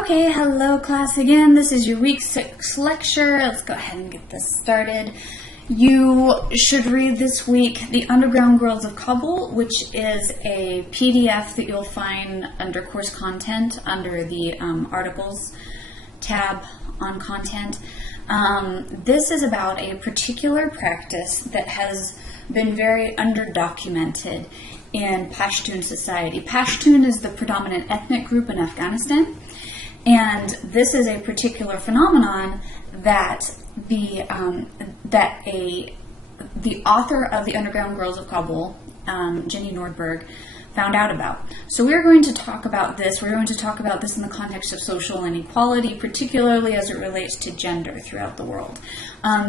Okay, hello class again. This is your week 6 lecture. Let's go ahead and get this started. You should read this week The Underground Girls of Kabul, which is a PDF that you'll find under course content under the articles tab on content. This is about a particular practice that has been very underdocumented in Pashtun society. Pashtun is the predominant ethnic group in Afghanistan. And this is a particular phenomenon that the author of The Underground Girls of Kabul, Jenny Nordberg, found out about. So we're going to talk about this. We're going to talk about this in the context of social inequality, particularly as it relates to gender throughout the world.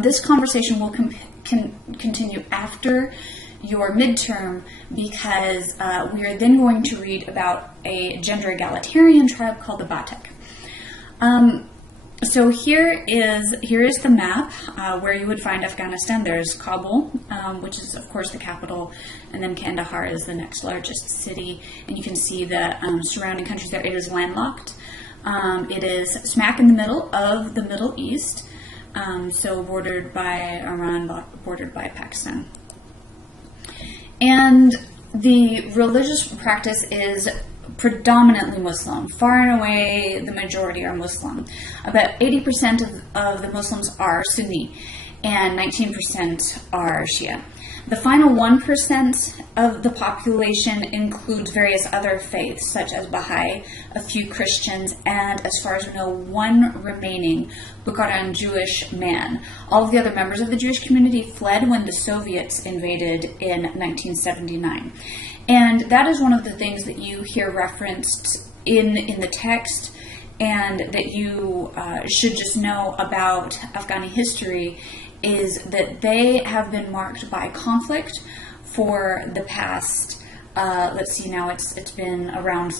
This conversation will continue after your midterm because we are then going to read about a gender egalitarian tribe called the Batak. So here is the map where you would find Afghanistan. There's Kabul, which is of course the capital, and then Kandahar is the next largest city, and you can see the surrounding countries there. It is landlocked. It is smack in the middle of the Middle East, so bordered by Iran, bordered by Pakistan. And the religious practice is predominantly Muslim. Far and away, the majority are Muslim. About 80% of the Muslims are Sunni, and 19% are Shia. The final 1% of the population includes various other faiths, such as Baha'i, a few Christians, and, as far as we know, one remaining Bukharan Jewish man. All of the other members of the Jewish community fled when the Soviets invaded in 1979. And that is one of the things that you hear referenced in the text, and that you should just know about Afghani history, is that they have been marked by conflict for the past, let's see now, it's been around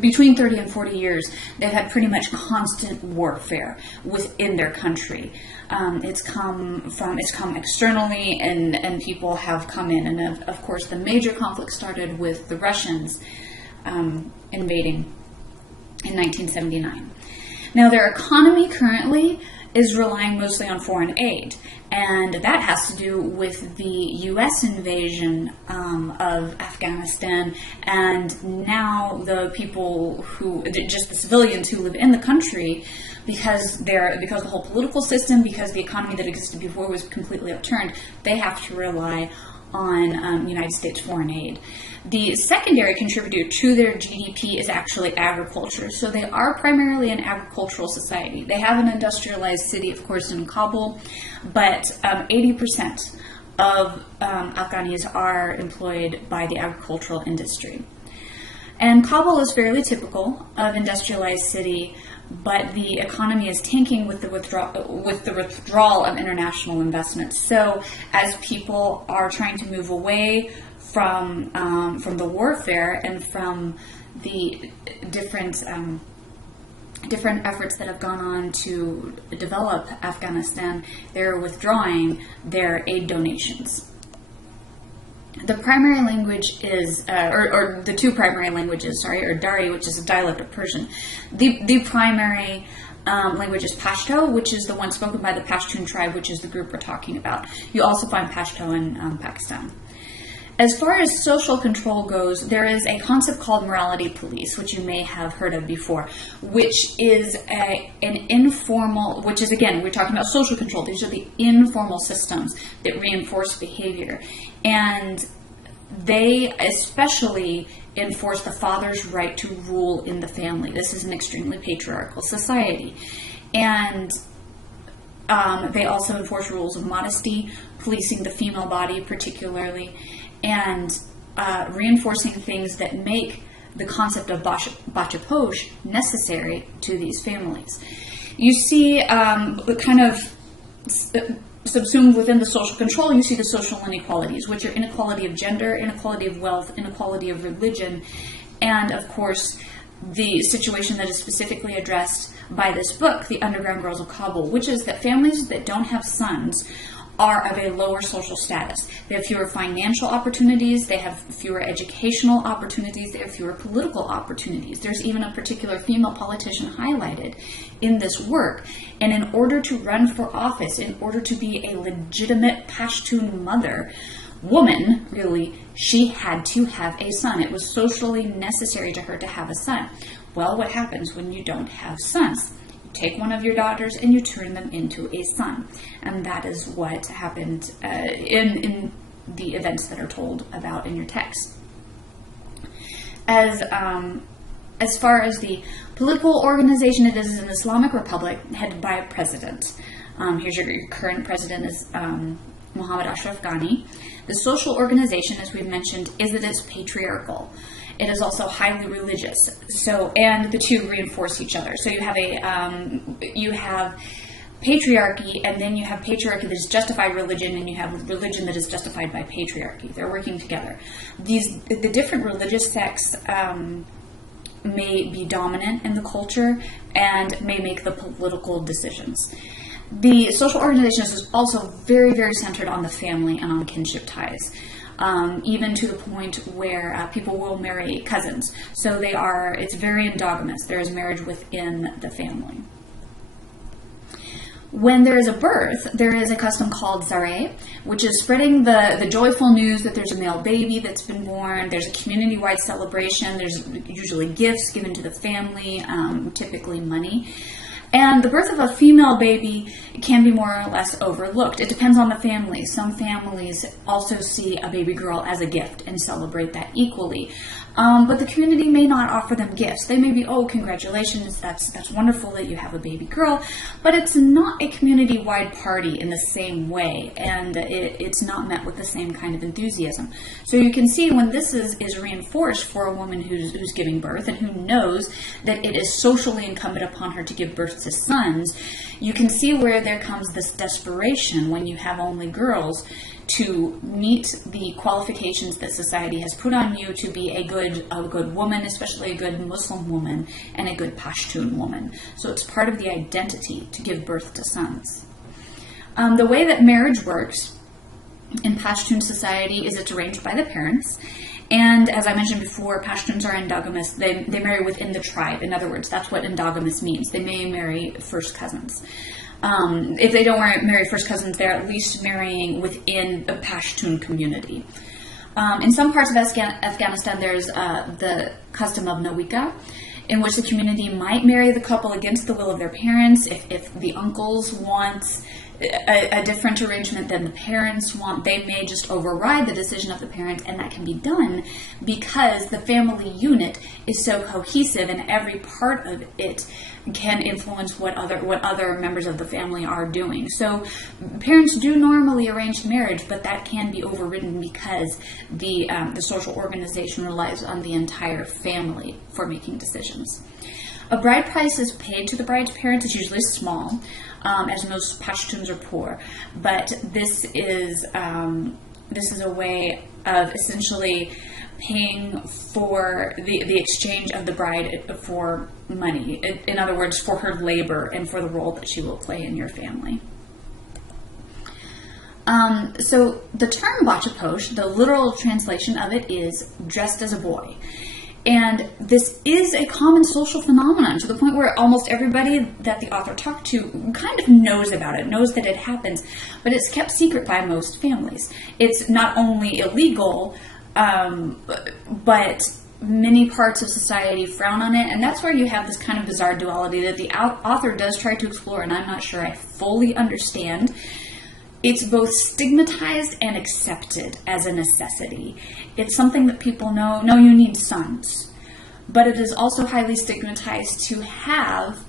between 30 and 40 years. They've had pretty much constant warfare within their country. It's come externally, and people have come in. And of course, the major conflict started with the Russians invading in 1979. Now, their economy currently is relying mostly on foreign aid, and that has to do with the U.S. invasion of Afghanistan, and now the people just the civilians who live in the country, because the whole political system, because the economy that existed before was completely upturned, they have to rely on United States foreign aid. The secondary contributor to their GDP is actually agriculture. So they are primarily an agricultural society. They have an industrialized city, of course, in Kabul, but 80% of Afghanis are employed by the agricultural industry. And Kabul is fairly typical of industrialized city, but the economy is tanking with the withdrawal of international investments. So as people are trying to move away from the warfare and from the different efforts that have gone on to develop Afghanistan, they're withdrawing their aid donations. The primary language is, or the two primary languages, are Dari, which is a dialect of Persian. The primary language is Pashto, which is the one spoken by the Pashtun tribe, which is the group we're talking about. You also find Pashto in Pakistan. As far as social control goes, there is a concept called morality police, which you may have heard of before, which is an informal, which is, again, we're talking about social control. These are the informal systems that reinforce behavior. And they especially enforce the father's right to rule in the family. This is an extremely patriarchal society. And they also enforce rules of modesty, policing the female body particularly, and reinforcing things that make the concept of bachaposh necessary to these families. You see kind of subsumed within the social control, you see the social inequalities, which are inequality of gender, inequality of wealth, inequality of religion, and of course the situation that is specifically addressed by this book, The Underground Girls of Kabul, which is that families that don't have sons are of a lower social status. They have fewer financial opportunities, they have fewer educational opportunities, they have fewer political opportunities. There's even a particular female politician highlighted in this work. And in order to run for office, in order to be a legitimate Pashtun mother, woman, really, she had to have a son. It was socially necessary to her to have a son. Well, what happens when you don't have sons? Take one of your daughters and you turn them into a son. And that is what happened in the events that are told about in your text. As far as the political organization, it is an Islamic republic headed by a president. Here's your current president is Muhammad Ashraf Ghani. The social organization, as we've mentioned, is that it's patriarchal. It is also highly religious. So, and the two reinforce each other. So you have patriarchy, and then you have patriarchy that is justified religion, and you have religion that is justified by patriarchy. They're working together. The different religious sects may be dominant in the culture and may make the political decisions. The social organization is also very, very centered on the family and on kinship ties. Even to the point where people will marry cousins. So it's very endogamous. There is marriage within the family. When there is a birth, there is a custom called zareh, which is spreading the joyful news that there's a male baby that's been born. There's a community-wide celebration. There's usually gifts given to the family, typically money. And the birth of a female baby can be more or less overlooked. It depends on the family. Some families also see a baby girl as a gift and celebrate that equally. But the community may not offer them gifts. They may be, oh, congratulations, that's wonderful that you have a baby girl, but it's not a community-wide party in the same way, and it's not met with the same kind of enthusiasm. So you can see when this is reinforced for a woman who's giving birth and who knows that it is socially incumbent upon her to give birth to sons, you can see where there comes this desperation when you have only girls to meet the qualifications that society has put on you to be a good woman, especially a good Muslim woman and a good Pashtun woman. So it's part of the identity to give birth to sons. The way that marriage works in Pashtun society is it's arranged by the parents. And as I mentioned before, Pashtuns are endogamous. They marry within the tribe. In other words, that's what endogamous means. They may marry first cousins. If they don't marry first cousins, they're at least marrying within a Pashtun community. In some parts of Afghanistan, there's the custom of nawika, in which the community might marry the couple against the will of their parents. If the uncles want a different arrangement than the parents want, they may just override the decision of the parents, and that can be done because the family unit is so cohesive and every part of it can influence what other members of the family are doing. So parents do normally arrange marriage, but that can be overridden because the social organization relies on the entire family for making decisions. A bride price is paid to the bride's parents. It's usually small, as most Pashtuns are poor. But this is a way of essentially paying for the exchange of the bride for money. In other words, for her labor and for the role that she will play in your family. So the term bachaposh, the literal translation of it is dressed as a boy. And this is a common social phenomenon to the point where almost everybody that the author talked to kind of knows about it, knows that it happens, but it's kept secret by most families. It's not only illegal, but many parts of society frown on it, and that's where you have this kind of bizarre duality that the author does try to explore, and I'm not sure I fully understand. It's both stigmatized and accepted as a necessity. It's something that people know, no, you need sons. But it is also highly stigmatized to have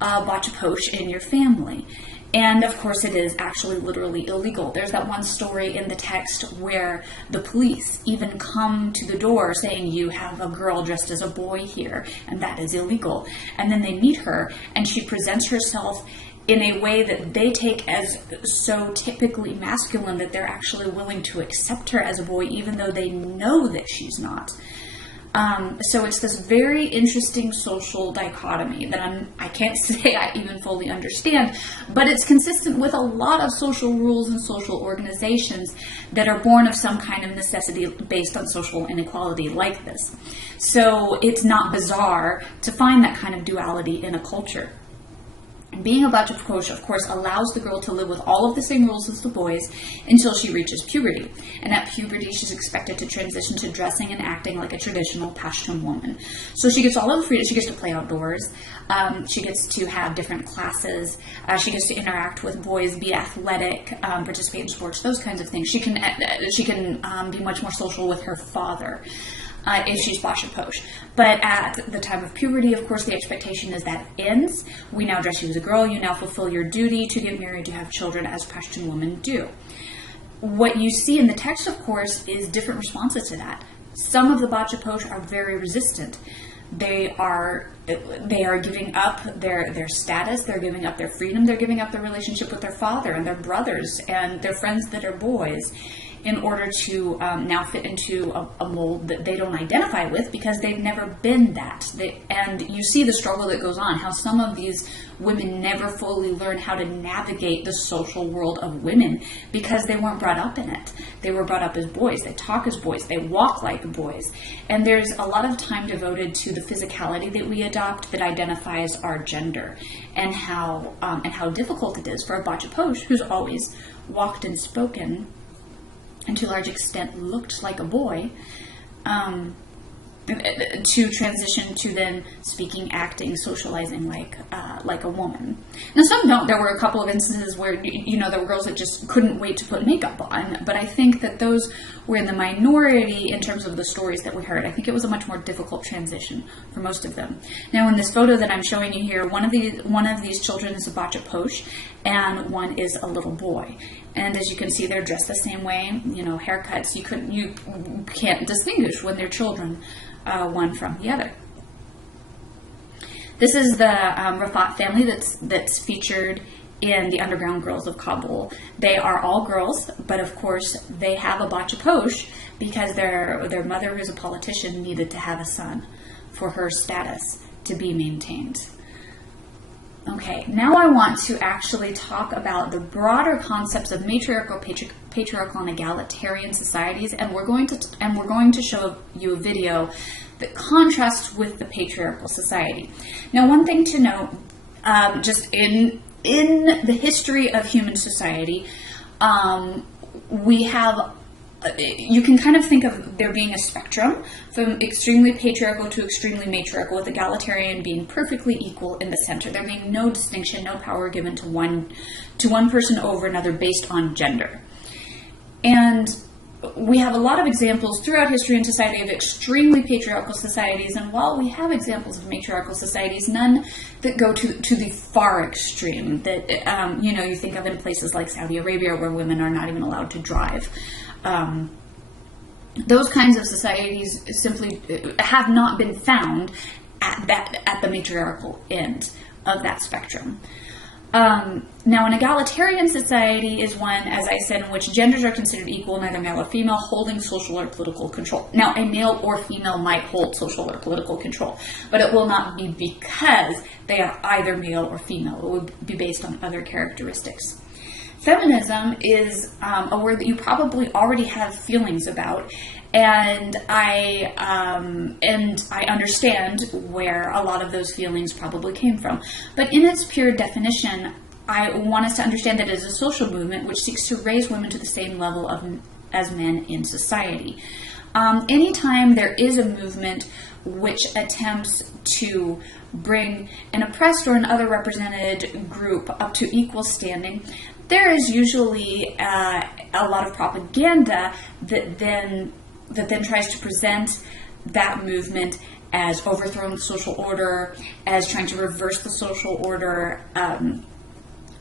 a bachaposh in your family. And of course it is actually literally illegal. There's that one story in the text where the police even come to the door saying, you have a girl dressed as a boy here, and that is illegal. And then they meet her, and she presents herself in a way that they take as so typically masculine that they're actually willing to accept her as a boy, even though they know that she's not. So it's this very interesting social dichotomy that I can't say I even fully understand, but it's consistent with a lot of social rules and social organizations that are born of some kind of necessity based on social inequality like this. So it's not bizarre to find that kind of duality in a culture. Being a Bachaposh, of course, allows the girl to live with all of the same rules as the boys until she reaches puberty. And at puberty, she's expected to transition to dressing and acting like a traditional Pashtun woman. So she gets all of the freedom. She gets to play outdoors. She gets to have different classes. She gets to interact with boys, be athletic, participate in sports, those kinds of things. She can be much more social with her father. If she's Bachaposh. But at the time of puberty, of course, the expectation is that ends. We now dress you as a girl. You now fulfill your duty to get married, to have children, as Pashtun women do. What you see in the text, of course, is different responses to that. Some of the Bachaposh are very resistant. They are giving up their status, they're giving up their freedom, they're giving up their relationship with their father and their brothers and their friends that are boys, in order to now fit into a mold that they don't identify with because they've never been that. And you see the struggle that goes on, how some of these women never fully learn how to navigate the social world of women because they weren't brought up in it. They were brought up as boys. They talk as boys. They walk like boys. And there's a lot of time devoted to the physicality that we adopt that identifies our gender, and how difficult it is for a Bachaposh who's always walked and spoken and to a large extent looked like a boy, to transition to then speaking, acting, socializing like a woman. Now some don't. There were a couple of instances where there were girls that just couldn't wait to put makeup on, but I think that those were in the minority in terms of the stories that we heard. I think it was a much more difficult transition for most of them. Now in this photo that I'm showing you here, one of these children is a Bachaposh and one is a little boy. And as you can see, they're dressed the same way, haircuts. You can't distinguish when they're children, one from the other. This is the Rafat family that's featured in the Underground Girls of Kabul. They are all girls, but of course they have a Bachaposh because their mother, who's a politician, needed to have a son for her status to be maintained. Okay, now I want to actually talk about the broader concepts of matriarchal, patriarchal, and egalitarian societies, and we're going to show you a video that contrasts with the patriarchal society. Now, one thing to note, just in the history of human society, we have. You can kind of think of there being a spectrum from extremely patriarchal to extremely matriarchal, with egalitarian being perfectly equal in the center. There being no distinction, no power given to one person over another based on gender. And we have a lot of examples throughout history and society of extremely patriarchal societies, and while we have examples of matriarchal societies, none that go to the far extreme that you think of in places like Saudi Arabia, where women are not even allowed to drive. Those kinds of societies simply have not been found at the matriarchal end of that spectrum. Now, an egalitarian society is one, as I said, in which genders are considered equal, neither male or female, holding social or political control. Now, a male or female might hold social or political control, but it will not be because they are either male or female. It will be based on other characteristics. Feminism is a word that you probably already have feelings about, and I understand where a lot of those feelings probably came from. But in its pure definition, I want us to understand that it is a social movement which seeks to raise women to the same level as men in society. Anytime there is a movement which attempts to bring an oppressed or an underrepresented group up to equal standing, there is usually a lot of propaganda that then tries to present that movement as overthrowing the social order, as trying to reverse the social order,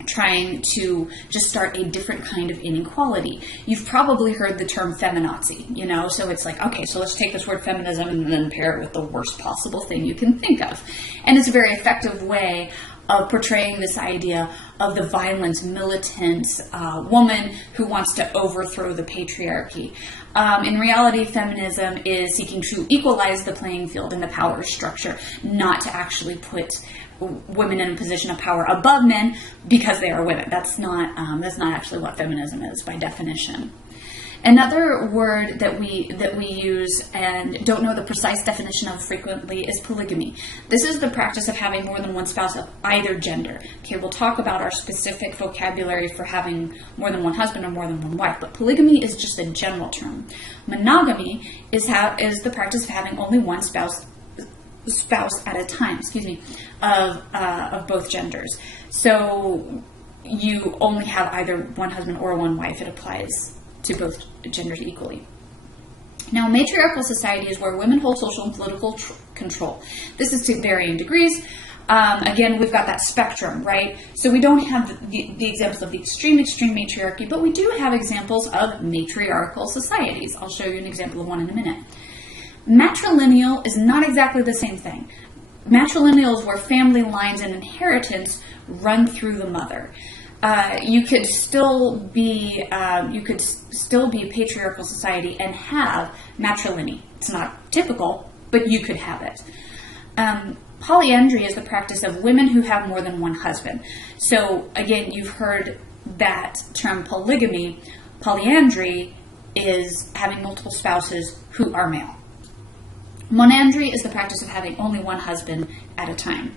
trying to just start a different kind of inequality. You've probably heard the term feminazi, so it's like, okay, so let's take this word feminism and then pair it with the worst possible thing you can think of. And it's a very effective way of portraying this idea of the violent, militant woman who wants to overthrow the patriarchy. In reality, feminism is seeking to equalize the playing field in the power structure, not to actually put women in a position of power above men because they are women. That's not actually what feminism is by definition. Another word that we use and don't know the precise definition of frequently is polygamy. This is the practice of having more than one spouse of either gender. Okay, we'll talk about our specific vocabulary for having more than one husband or more than one wife, but polygamy is just a general term. Monogamy is the practice of having only one spouse at a time, of both genders. So you only have either one husband or one wife. It applies to both genders equally. Now, matriarchal society is where women hold social and political control. This is to varying degrees. Again, we've got that spectrum, right? So we don't have the examples of the extreme matriarchy, but we do have examples of matriarchal societies. I'll show you an example of one in a minute. Matrilineal is not exactly the same thing. Matrilineal is where family lines and inheritance run through the mother. You could still be a patriarchal society and have matrilineal. It's not typical, but you could have it. Polyandry is the practice of women who have more than one husband. So again, you've heard that term polygamy. Polyandry is having multiple spouses who are male. Monandry is the practice of having only one husband at a time.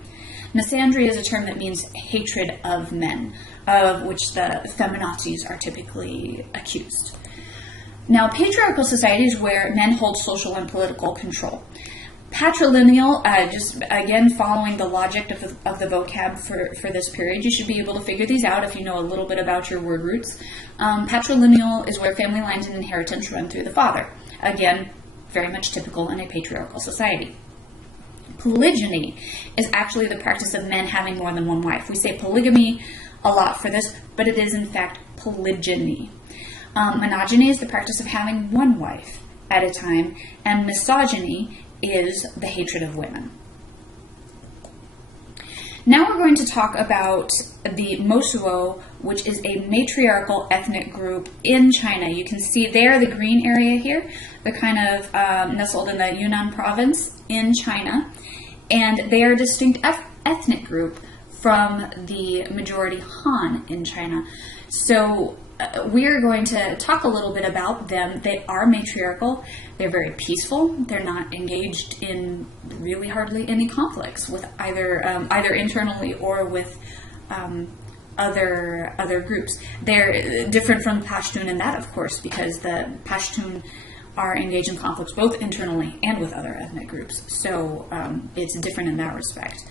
Misandry is a term that means hatred of men, of which the feminazis are typically accused. Now, patriarchal societies where men hold social and political control. Patrilineal, just again following the logic of the vocab for this period, you should be able to figure these out if you know a little bit about your word roots. Patrilineal is where family lines and inheritance run through the father. Again, very much typical in a patriarchal society. Polygyny is actually the practice of men having more than one wife. We say polygamy a lot for this, but it is in fact polygyny. Monogyny is the practice of having one wife at a time, and misogyny is the hatred of women. Now we're going to talk about the Mosuo, which is a matriarchal ethnic group in China. You can see there the green area here. They're kind of nestled in the Yunnan province in China, and they are a distinct ethnic group from the majority Han in China. So we're going to talk a little bit about them. They are matriarchal. They're very peaceful. They're not engaged in really hardly any conflicts with either internally or with other groups. They're different from the Pashtun in that, of course, because the Pashtun are engaged in conflicts both internally and with other ethnic groups. So it's different in that respect.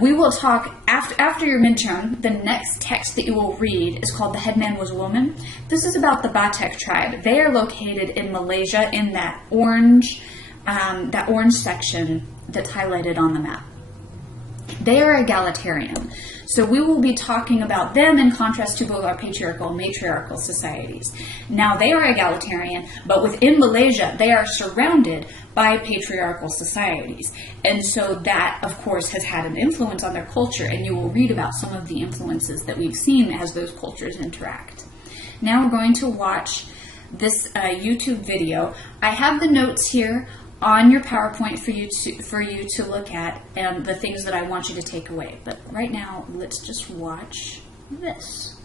We will talk after your midterm. The next text that you will read is called "The Headman Was a Woman." This is about the Batak tribe. They are located in Malaysia in that orange section that's highlighted on the map. They are egalitarian. So we will be talking about them in contrast to both our patriarchal and matriarchal societies. Now they are egalitarian, but within Malaysia, they are surrounded by patriarchal societies. And so that, of course, has had an influence on their culture, and you will read about some of the influences that we've seen as those cultures interact. Now we're going to watch this YouTube video. I have the notes here on your PowerPoint for you to look at, and the things that I want you to take away. But right now, let's just watch this.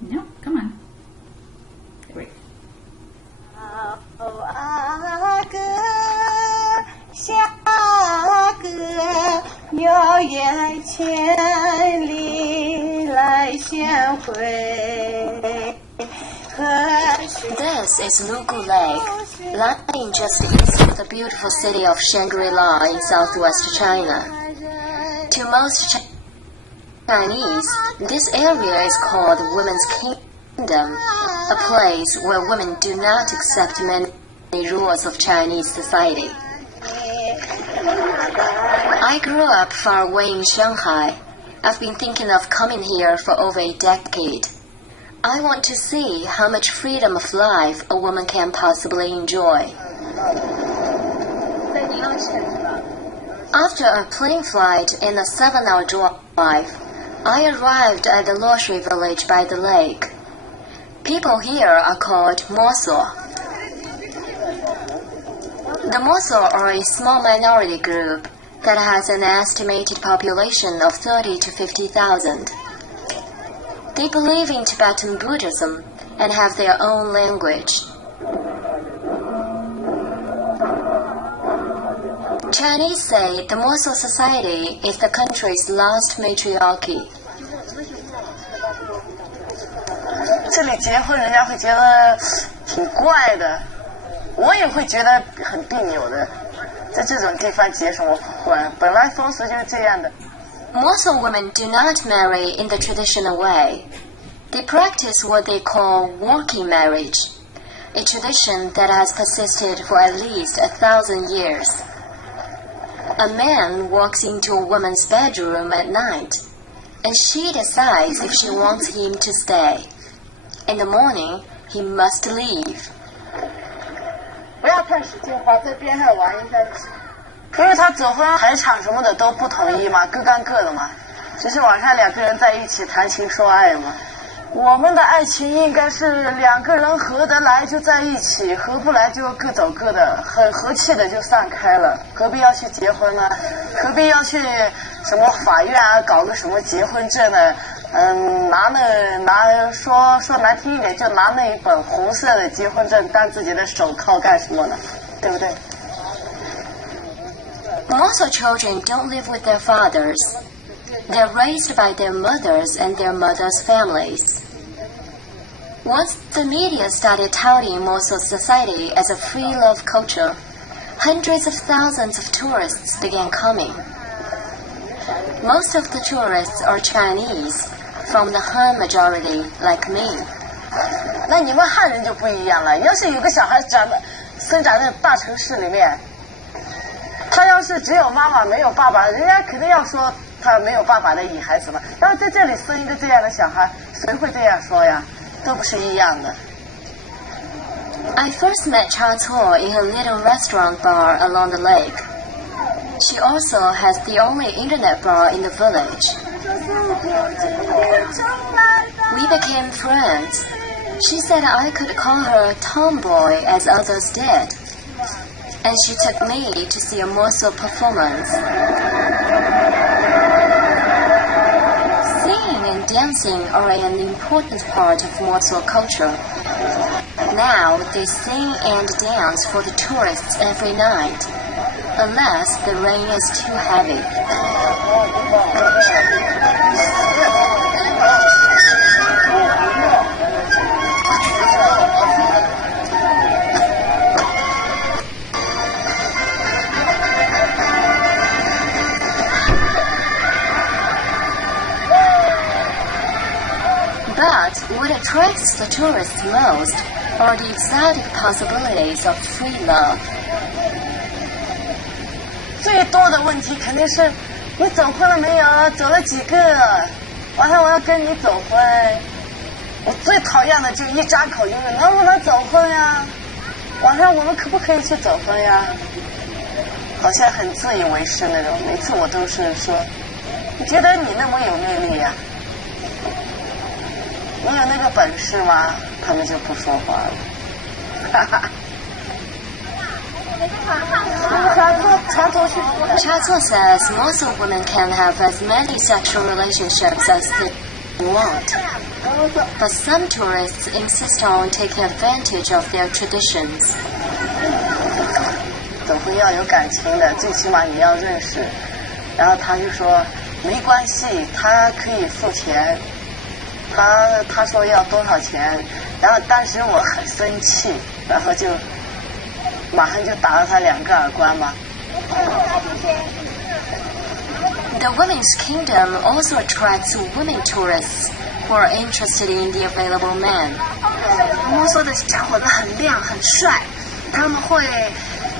No, come on. Wait. 遥远千里来相会。This is Lugu Lake, lying just east of the beautiful city of Shangri-La in southwest China. To most Chinese, this area is called Women's Kingdom, a place where women do not accept many rules of Chinese society. I grew up far away in Shanghai. I've been thinking of coming here for over a decade. I want to see how much freedom of life a woman can possibly enjoy. After a plane flight and a 7-hour drive, I arrived at the luxury village by the lake. People here are called Moso. The Moso are a small minority group that has an estimated population of 30 to 50,000. They believe in Tibetan Buddhism and have their own language. Chinese say the Moso society is the country's last matriarchy. 这里结婚人家会觉得挺怪的，我也会觉得很别扭的。在这种地方结什么婚？本来风俗就是这样的。Moso women do not marry in the traditional way. They practice what they call working marriage, a tradition that has persisted for at least 1,000 years. A man walks into a woman's bedroom at night, and she decides if she wants him to stay. In the morning, he must leave. 不要看使劲花，在边上玩一下。因为他走婚海场什么的都不统一嘛，各干各的嘛，只是晚上两个人在一起谈情说爱嘛。我们的爱情应该是两个人合得来就在一起，合不来就各走各的，很和气的就散开了，何必要去结婚呢？何必要去什么法院啊搞个什么结婚证呢？说难听一点，就拿那一本红色的结婚证当自己的手铐干什么呢？对不对？ Moso children don't live with their fathers. They're raised by their mothers and their mothers' families. Once the media started touting Moso society as a free love culture, hundreds of thousands of tourists began coming. Most of the tourists are Chinese, from the Han majority, like me. 那你们汉人就不一样了。要是有个小孩生长在大城市里面，他要是只有妈妈没有爸爸，人家肯定要说他没有爸爸的野孩子嘛。然后在这里生一个这样的小孩，谁会这样说呀？都不是一样的。I first met Cha Tuo in her little restaurant bar along the lake. She also has the only internet bar in the village. We became friends. She said I could call her tomboy as others did. And she took me to see a Moso performance. Singing and dancing are an important part of Moso culture. Now they sing and dance for the tourists every night, unless the rain is too heavy. But what attracts the tourists most are the exotic possibilities of free love. 最多的问题肯定是，你走婚了没有？走了几个？晚上我要跟你走婚。我最讨厌的就一张口就是能不能走婚呀？晚上我们可不可以去走婚呀？好像很自以为是那种。每次我都是说，你觉得你那么有魅力呀？你有那个本事吗？他们就不说话了。哈哈。Cha Tuo says Moso women can have as many sexual relationships as they want. But some tourists insist on taking advantage of their traditions. 走婚要有感情的，最起码你要认识。然后他就说没关系，他可以付钱。他说要多少钱，然后当时我很生气，然后就马上就打了他2个耳光嘛。The women's kingdom also attracts women tourists who are interested in the available men. 摩梭的小伙子很亮很帅，他们会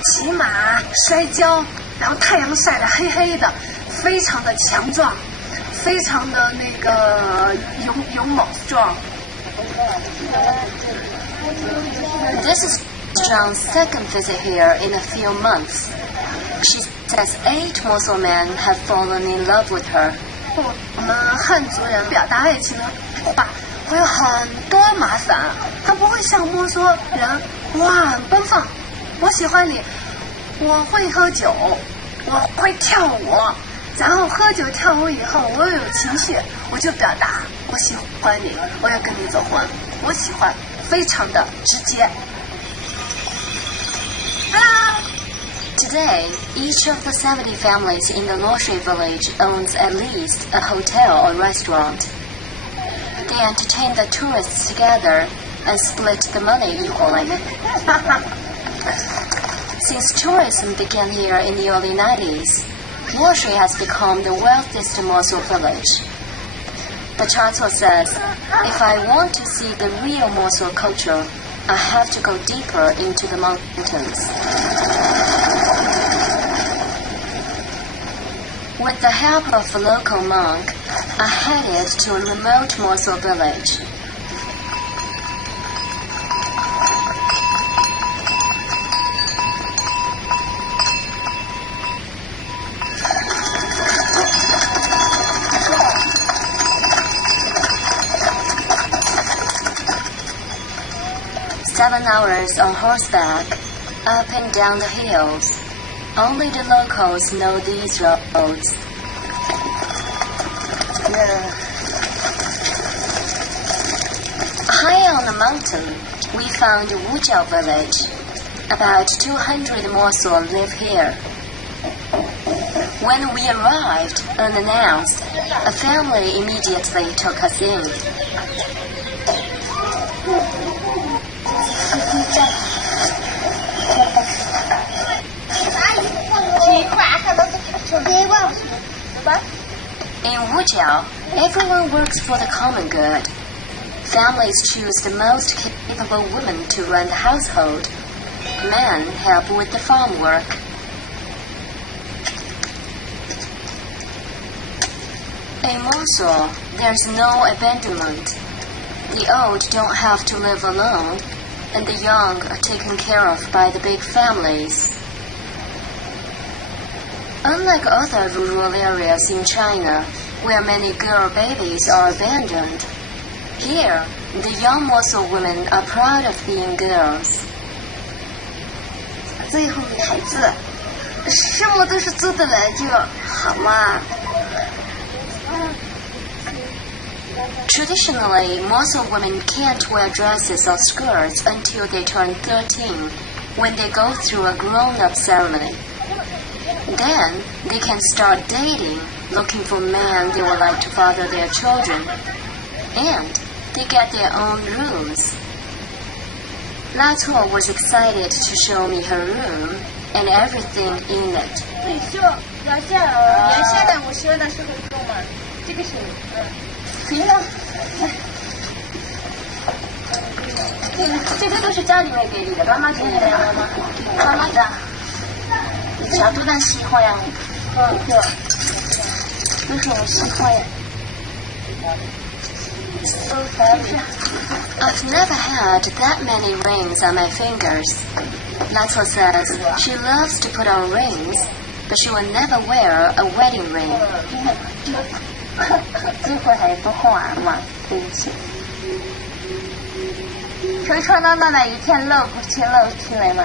骑马、摔跤、然后太阳晒得黑黑的，非常的强壮，非常的那个勇猛壮。This is Zhang's second visit here in a few months. She says 8 Mosul men have fallen in love with her. 我们汉族人表达爱情的话会有很多麻烦，他不会像摩梭人哇很奔放，我喜欢你，我会喝酒，我会跳舞，然后喝酒跳舞以后我又有情绪，我就表达我喜欢你，我要跟你走婚，我喜欢，非常的直接。Today, each of the 70 families in the Loshe village owns at least a hotel or restaurant. They entertain the tourists together and split the money equally. Since tourism began here in the early 90s, Loshe has become the wealthiest Mosul village. The Chato says, if I want to see the real Mosul culture, I have to go deeper into the mountains. With the help of a local monk, I headed to a remote Mosul village. Seven hours on horseback, up and down the hills. Only the locals know these roads. High on the mountain, we found Wujiao village. About 200 Mosul live here. When we arrived, unannounced, a family immediately took us in. In Wujiao, everyone works for the common good. Families choose the most capable women to run the household. Men help with the farm work. In Mosul, there's no abandonment. The old don't have to live alone, and the young are taken care of by the big families. Unlike other rural areas in China, where many girl babies are abandoned, here, the young Mosul women are proud of being girls. 最后女孩子，什么都是做得来就好嘛。Traditionally, Mosul women can't wear dresses or skirts until they turn 13, when they go through a grown-up ceremony. Then, they can start dating, looking for men they would like to father their children. And they get their own rooms. La Tuo was excited to show me her room and everything in it. 这些都是家里面给你的，妈妈给你的呀，妈妈的。小肚腩喜欢呀，对，都是我喜欢呀。I've never had that many rings on my fingers. Lato says she loves to put on rings, but she will never wear a wedding ring. 机会还不换嘛，对不起。吹吹闹闹的一天露不去露出来嘛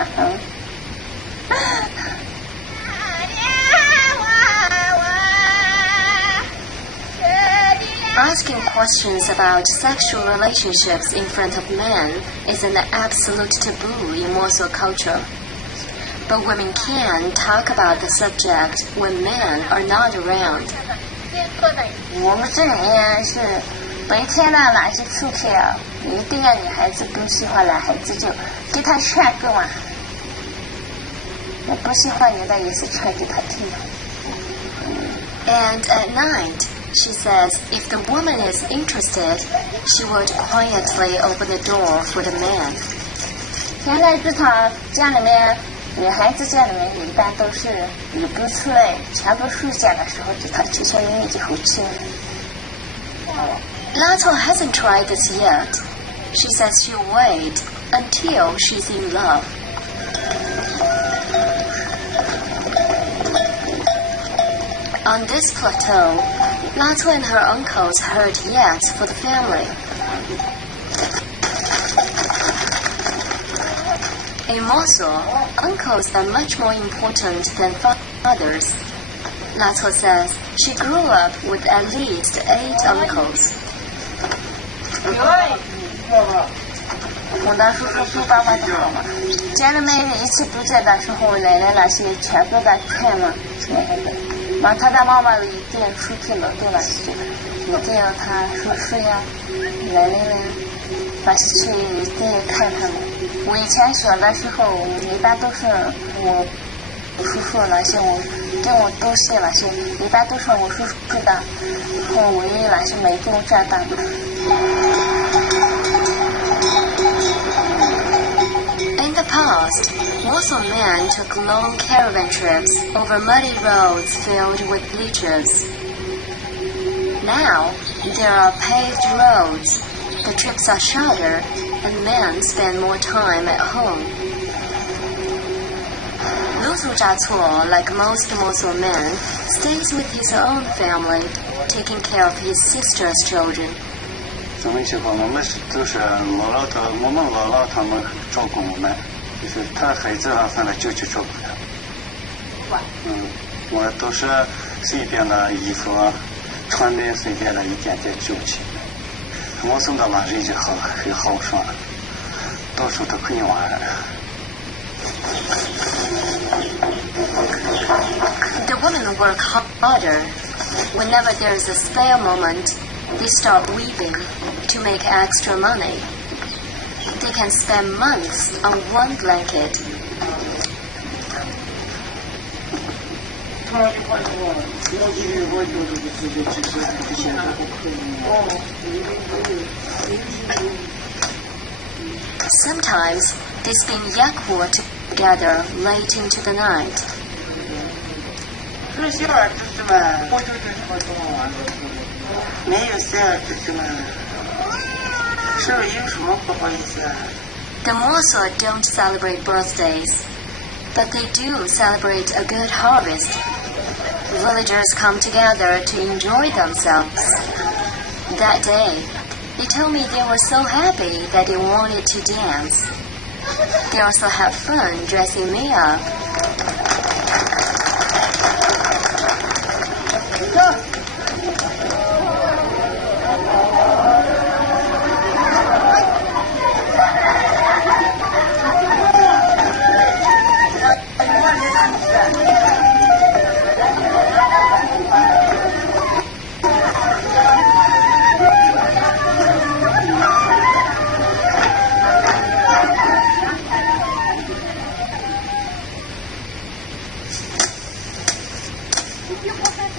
，Asking questions about sexual relationships in front of men is an absolute taboo in Mosul culture. But women can talk about the subject when men are not around. 我们这里面是白天呢，哪些出去啊？一定要女孩子不喜欢男孩子就给他劝个嘛，我不喜欢你的也是劝给他听。And at night, she says if the woman is interested, she would quietly open the door for the man. 现在这场家里面女孩子家里面一般都是你不出来，全部暑假的时候就她去小营就好去。Lato hasn't tried this yet. She says she'll wait until she's in love. On this plateau, Lato and her uncles herd yaks for the family. In Mosul, uncles are much more important than fathers. Lato says she grew up with at least 8 uncles. 我当叔叔叔爸爸就好嘛，家里面一起住在的时候，奶奶那些全部在看嘛，嘛他的妈妈一定出去了，对吧？一定要他叔叔呀、奶奶呀，那些去一定要看他们。我以前小的时候，一般都是我叔叔那些我给我东西那些，一般都是我叔叔的，然后我爷爷那些没给我赚的。In the past, Mosul men took long caravan trips over muddy roads filled with bleachers. Now, there are paved roads, the trips are shorter, and men spend more time at home. Lusu Jatuo, like most Mosul men, stays with his own family, taking care of his sister's children. 怎么情况？我们都是我们姥姥他们照顾我们，就是他孩子啊，反正就去照顾他。我都是随便的衣服啊，穿的随便的一点点就去。我送到那人就很豪爽，到处都可以玩。The women work harder. Whenever there is a spare moment, they start weaving to make extra money. They can spend months on one blanket. Sometimes they spin yak wool together late into the night. 这些儿子们，我就是什么东没有事儿子们，是不是有什么不好意思啊？ The Mosul don't celebrate birthdays, but they do celebrate a good harvest. Villagers come together to enjoy themselves. That day, they told me they were so happy that they wanted to dance. They also had fun dressing me up.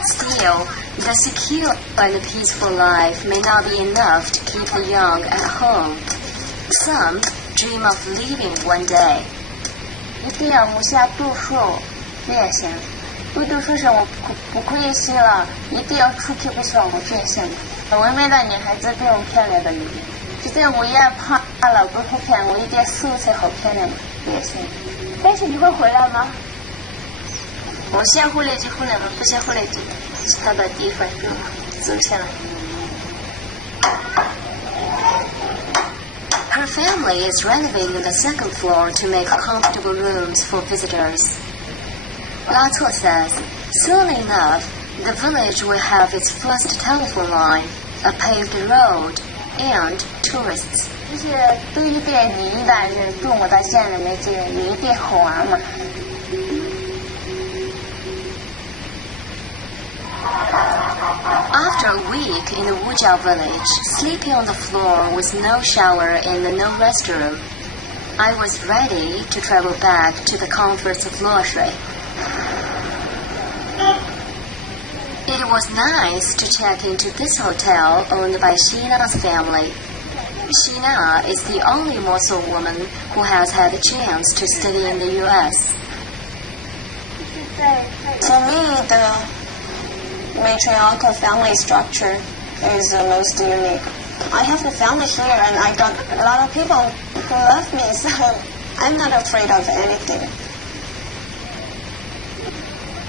Still, the secure and peaceful life may not be enough to keep the young at home. Some dream of leaving one day. 一定要母下读书变现，不读书是我不可以写了，一定要出去不希望我变现。唯美的女孩子比我漂亮的女人，就这样我也怕了，不好看，我一定素才好漂亮变现。但是你会回来吗？我先回来就回来了，不先回来就其他的地方就走下来。Her family is renovating the second floor to make comfortable rooms for visitors. La Tuo says, soon enough, the village will have its first telephone line, a paved road, and tourists. 就是多一点你的人住我的家里面就有一点好玩嘛。After a week in the Wujiao village, sleeping on the floor with no shower and no restroom, I was ready to travel back to the comforts of Luoshui. It was nice to check into this hotel owned by Shina's family. Shina is the only Mosul woman who has had a chance to study in the U.S. For me, the matriarchal family structure is the most unique. I have a family here and I got a lot of people who love me, so I'm not afraid of anything.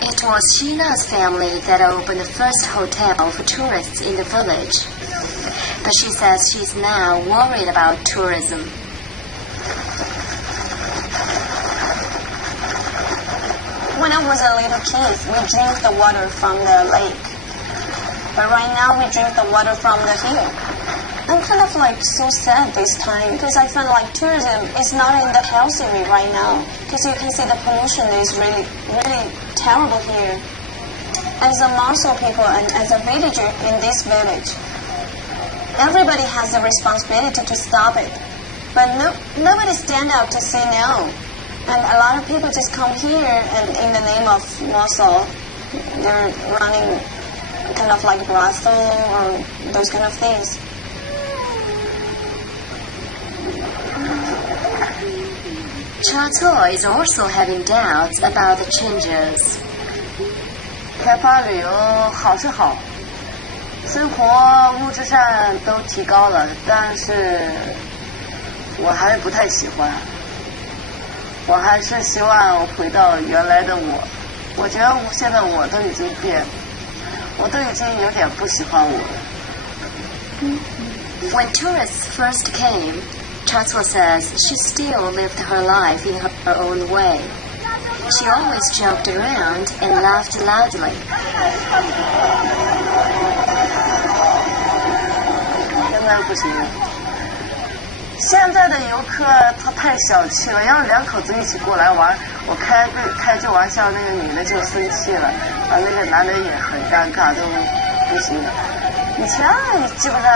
It was Sheena's family that opened the first hotel for tourists in the village. But she says she's now worried about tourism. When I was a little kid, we drink the water from the lake. But right now we drink the water from the hill. I'm kind of like so sad this time because I feel like tourism is not in the healthy way right now. Because you can see the pollution is really, really terrible here. As a Muslim people and as a villager in this village, everybody has the responsibility to stop it. But nobody stand up to say no. And a lot of people just come here and in the name of Muslim, they're running kind of like brothel or those kind of things. Chato is also having doubts about the changes. 开发旅游好是好，生活物质上都提高了，但是我还是不太喜欢。我还是希望回到原来的我。我觉得现在我都已经变了，我都已经有点不喜欢我了。When tourists first came, Chato says she still lived her life in her own way. She always joked around and laughed loudly. 现在不行了。现在的游客他太小气了，要是两口子一起过来玩，我开句玩笑，那个女的就生气了，那个男的也很尴尬，都不行了。以前基本上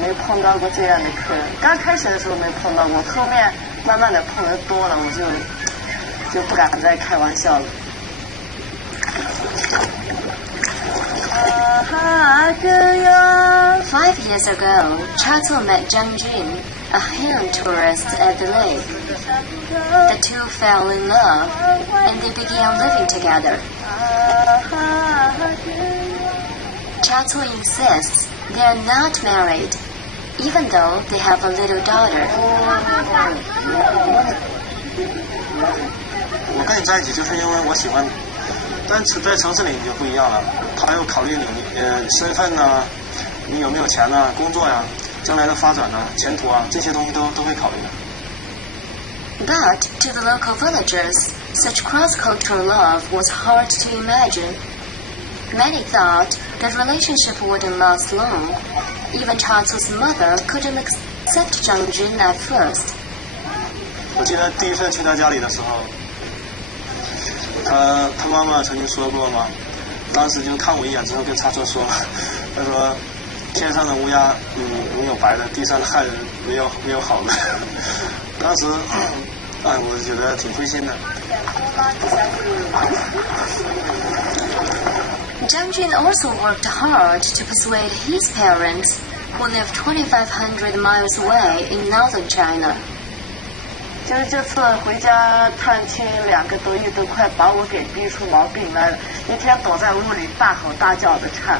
没碰到过这样的客人，刚开始的时候没碰到过，后面慢慢的碰得多了，我就不敢再开玩笑了。5 years ago, Chato met Zhang Jun, a Han tourist at the lake. The two fell in love and they began living together. Chato insists they are not married, even though they have a little daughter. 我跟你在一起就是因为我喜欢你，但是在城市里你就不一样了，他要考虑你身份呐、你有没有钱呐、工作呀、将来的发展呐、前途啊，这些东西都会考虑的。But to the local villagers, such cross-cultural love was hard to imagine. Many thought the relationship wouldn't last long. Even Chato's mother couldn't accept Zhang Jun at first. 我记得第一次去他家里的时候，他妈妈曾经说过嘛，当时就看我一眼之后跟Chato说，他说天上的乌鸦，没有白的，地上的汉人没有好的。当时，我觉得挺灰心的。Zhang Jun also worked hard to persuade his parents, who lived 2,500 miles away in northern China. 就是这次回家探亲2个多月，都快把我给逼出毛病来了。一天躲在屋里大吼大叫的唱，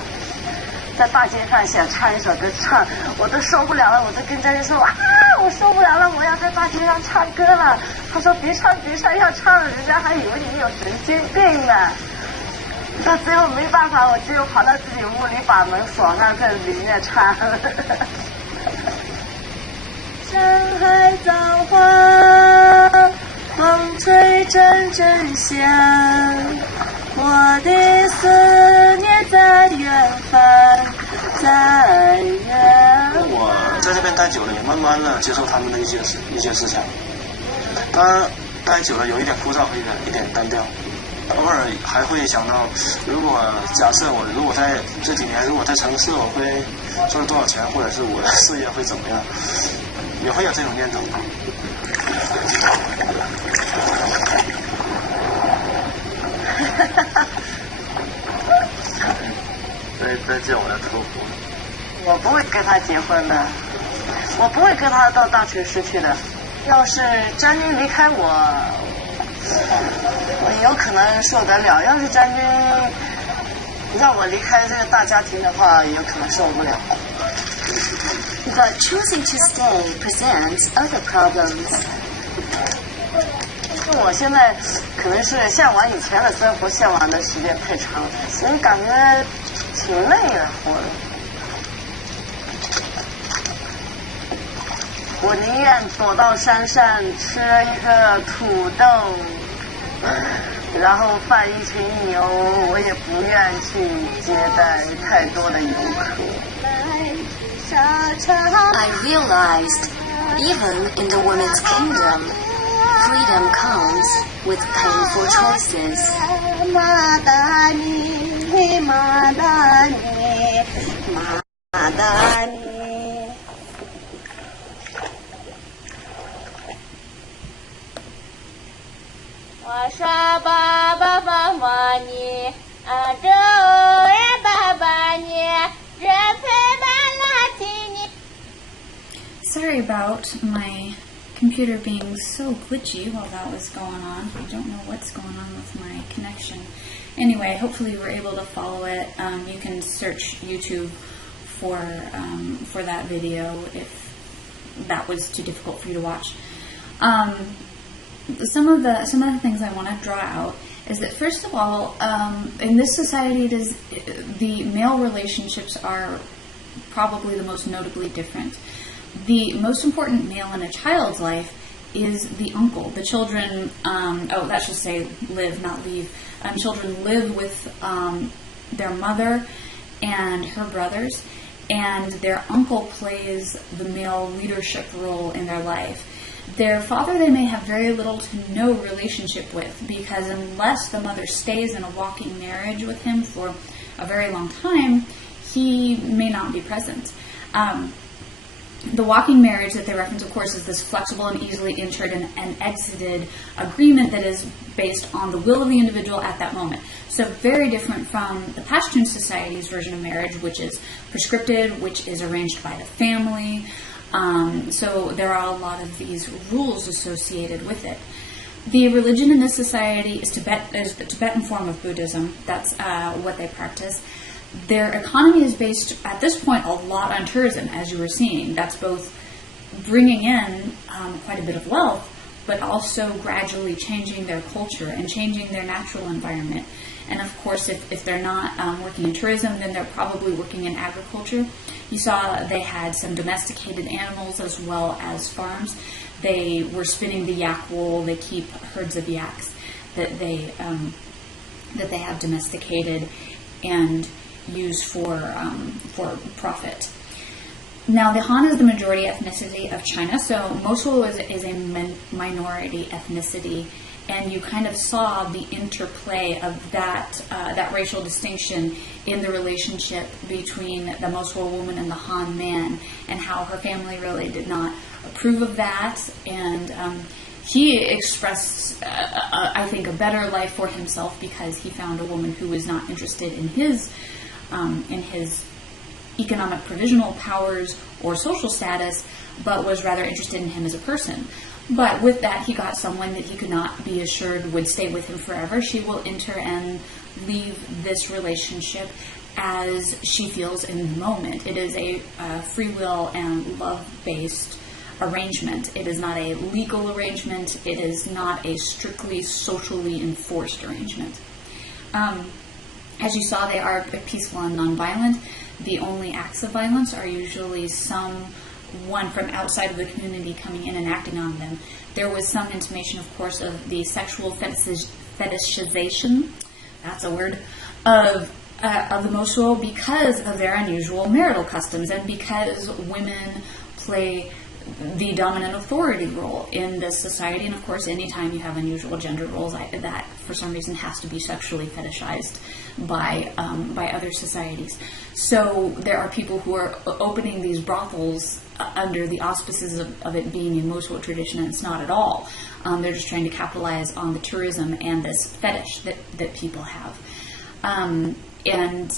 在大街上想唱一首歌唱，我都受不了了，我就跟家人说我受不了了，我要在大街上唱歌了。他说别唱，要唱了人家还以为你有神经病呢。到最后没办法，我只有跑到自己屋里把门锁上，在里面唱。山海造化，风吹阵阵响，我的思念在远方，在远方。我在这边待久了，也慢慢的接受他们的一些思想。当然，待久了有一点枯燥，一点单调。偶尔还会想到，假设我如果在这几年，如果在城市，我会赚多少钱，或者是我的事业会怎么样，也会有这种念头。再见我的头发。我不会跟他结婚的，我不会跟他到大城市去的。要是张军离开我，我有可能受得了。要是将军让我离开这个大家庭的话，也有可能受不了。But choosing to stay presents other problems. 我现在可能是向往以前的生活，向往的时间太长了，所以感觉挺累的活的。我宁愿躲到山上吃一个土豆，然后放一群牛，我也不愿去接待太多的游客。I realized, even in the women's kingdom, freedom comes with painful choices. 我说爸爸爸爸你啊，这也爸爸你，这陪伴了你。 Sorry about my computer being so glitchy while that was going on. I don't know what's going on with my connection. Anyway, hopefully you were able to follow it. You can search YouTube for that video if that was too difficult for you to watch. Some of the things I want to draw out is that, first of all, in this society, the male relationships are probably the most notably different. The most important male in a child's life is the uncle. The children, that should say live, not leave. Children live with their mother and her brothers, and their uncle plays the male leadership role in their life. Their father they may have very little to no relationship with, because unless the mother stays in a walking marriage with him for a very long time, he may not be present. The walking marriage that they reference, of course, is this flexible and easily entered and exited agreement that is based on the will of the individual at that moment. So very different from the Pashtun society's version of marriage, which is prescripted, which is arranged by the family. So there are a lot of these rules associated with it. The religion in this society is the Tibetan form of Buddhism. That's what they practice. Their economy is based, at this point, a lot on tourism, as you were seeing. That's both bringing in quite a bit of wealth, but also gradually changing their culture and changing their natural environment. And of course, if they're not working in tourism, then they're probably working in agriculture. You saw they had some domesticated animals as well as farms. They were spinning the yak wool. They keep herds of yaks that they have domesticated and use for profit. Now, the Han is the majority ethnicity of China, so Mosul is a minority ethnicity, and you kind of saw the interplay of that racial distinction in the relationship between the Mosul woman and the Han man, and how her family really did not approve of that, and he expressed, I think, a better life for himself because he found a woman who was not interested in his economic provisional powers or social status, but was rather interested in him as a person. But with that, he got someone that he could not be assured would stay with him forever. She will enter and leave this relationship as she feels in the moment. It is a free will and love-based arrangement. It is not a legal arrangement. It is not a strictly socially enforced arrangement. As you saw, they are peaceful and nonviolent. The only acts of violence are usually someone from outside of the community coming in and acting on them. There was some intimation, of course, of the sexual fetishization, that's a word, of the Mosul because of their unusual marital customs and because women play the dominant authority role in this society. And of course, anytime you have unusual gender roles, that for some reason has to be sexually fetishized by other societies. So there are people who are opening these brothels under the auspices of it being a Mosul tradition, and it's not at all. They're just trying to capitalize on the tourism and this fetish that people have. And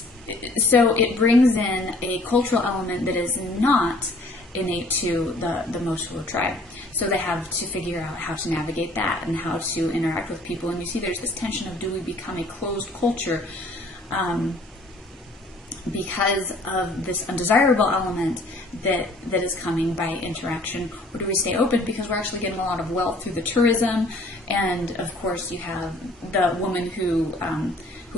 so it brings in a cultural element that is not innate to the Mosul tribe. So they have to figure out how to navigate that and how to interact with people. And you see there's this tension of, do we become a closed culture because of this undesirable element that is coming by interaction, or do we stay open because we're actually getting a lot of wealth through the tourism? And of course you have the woman who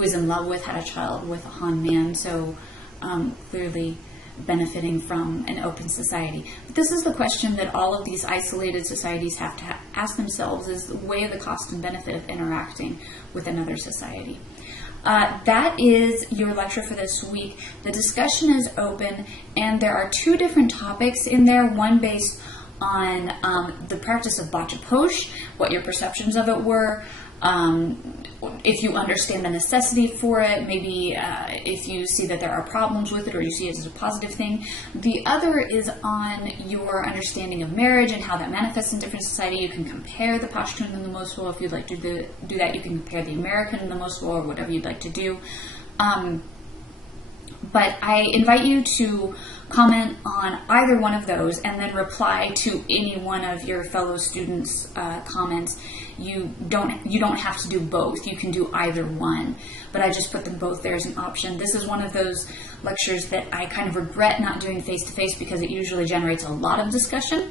is in love with, had a child with a Han man, so clearly benefiting from an open society. But this is the question that all of these isolated societies have to ask themselves, is weigh the cost and benefit of interacting with another society. That is your lecture for this week. The discussion is open, and there are 2 different topics in there, one based on the practice of bacha posh, what your perceptions of it were, if you understand the necessity for it, maybe if you see that there are problems with it or you see it as a positive thing. The other is on your understanding of marriage and how that manifests in different society. You can compare the Pashtun and the Mosul. If you'd like to do that, you can compare the American and the Mosul, or whatever you'd like to do. But I invite you to comment on either one of those and then reply to any one of your fellow students' comments. You don't have to do both. You can do either one, but I just put them both there as an option. This is one of those lectures that I kind of regret not doing face-to-face because it usually generates a lot of discussion.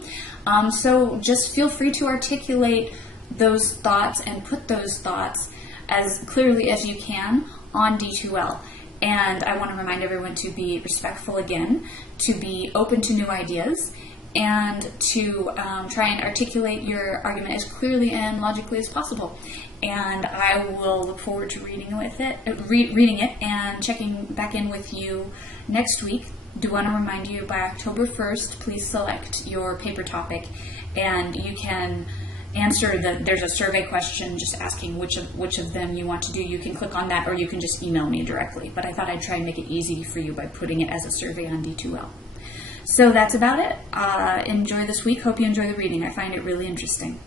So just feel free to articulate those thoughts and put those thoughts as clearly as you can on D2L. And I want to remind everyone to be respectful again, to be open to new ideas, and to try and articulate your argument as clearly and logically as possible. And I will look forward to reading it and checking back in with you next week. Do want to remind you, by October 1st, please select your paper topic, and you can answer there's a survey question just asking which of them you want to do. You can click on that, or you can just email me directly. But I thought I'd try and make it easy for you by putting it as a survey on D2L. So that's about it. Enjoy this week. Hope you enjoy the reading. I find it really interesting.